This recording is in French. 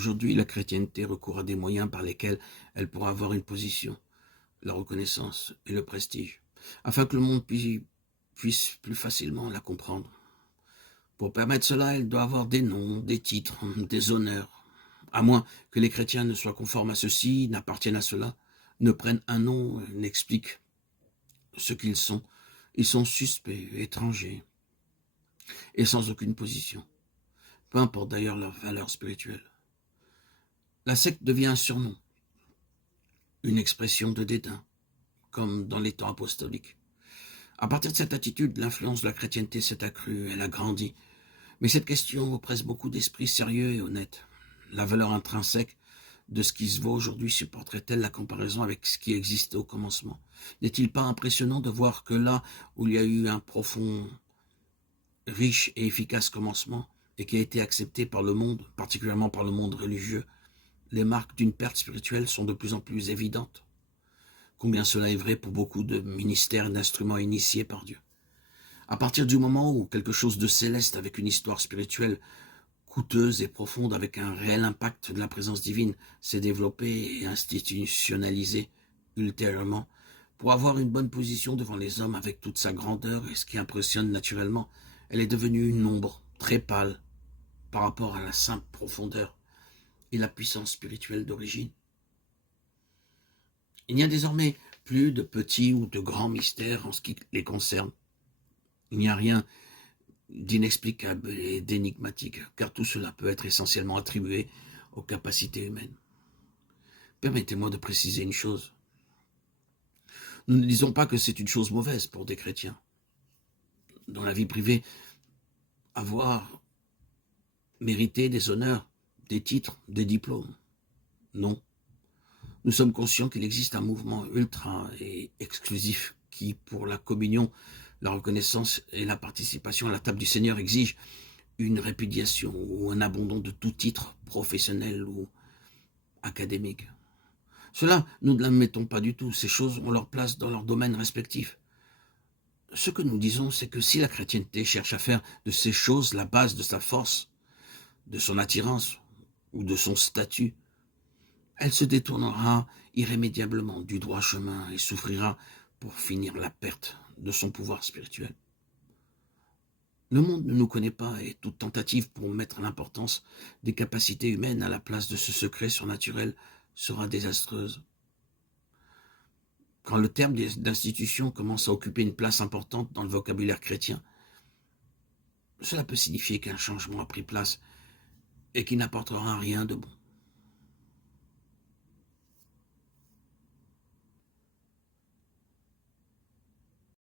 Aujourd'hui, la chrétienté recourt à des moyens par lesquels elle pourra avoir une position, la reconnaissance et le prestige, afin que le monde puisse plus facilement la comprendre. Pour permettre cela, elle doit avoir des noms, des titres, des honneurs. À moins que les chrétiens ne soient conformes à ceci, n'appartiennent à cela, ne prennent un nom, n'expliquent ce qu'ils sont. Ils sont suspects, étrangers, et sans aucune position. Peu importe d'ailleurs leur valeur spirituelle. La secte devient un surnom, une expression de dédain, comme dans les temps apostoliques. À partir de cette attitude, l'influence de la chrétienté s'est accrue, elle a grandi. Mais cette question oppresse beaucoup d'esprits sérieux et honnêtes. La valeur intrinsèque de ce qui se voit aujourd'hui supporterait-elle la comparaison avec ce qui existait au commencement? N'est-il pas impressionnant de voir que là où il y a eu un profond, riche et efficace commencement, et qui a été accepté par le monde, particulièrement par le monde religieux, les marques d'une perte spirituelle sont de plus en plus évidentes? Combien cela est vrai pour beaucoup de ministères et d'instruments initiés par Dieu. À partir du moment où quelque chose de céleste avec une histoire spirituelle coûteuse et profonde avec un réel impact de la présence divine s'est développé et institutionnalisé ultérieurement pour avoir une bonne position devant les hommes avec toute sa grandeur et ce qui impressionne naturellement, elle est devenue une ombre très pâle par rapport à la simple profondeur et la puissance spirituelle d'origine. Il n'y a désormais plus de petits ou de grands mystères en ce qui les concerne. Il n'y a rien d'inexplicable et d'énigmatique, car tout cela peut être essentiellement attribué aux capacités humaines. Permettez-moi de préciser une chose. Nous ne disons pas que c'est une chose mauvaise pour des chrétiens. Dans la vie privée, avoir mérité des honneurs, des titres, des diplômes. Non. Nous sommes conscients qu'il existe un mouvement ultra et exclusif qui, pour la communion, la reconnaissance et la participation à la table du Seigneur, exige une répudiation ou un abandon de tout titre professionnel ou académique. Cela, nous ne l'admettons pas du tout. Ces choses ont leur place dans leurs domaines respectifs. Ce que nous disons, c'est que si la chrétienté cherche à faire de ces choses la base de sa force, de son attirance ou de son statut, elle se détournera irrémédiablement du droit chemin et souffrira pour finir la perte de son pouvoir spirituel. Le monde ne nous connaît pas et toute tentative pour mettre l'importance des capacités humaines à la place de ce secret surnaturel sera désastreuse. Quand le terme d'institution commence à occuper une place importante dans le vocabulaire chrétien, cela peut signifier qu'un changement a pris place et qui n'apportera rien de bon.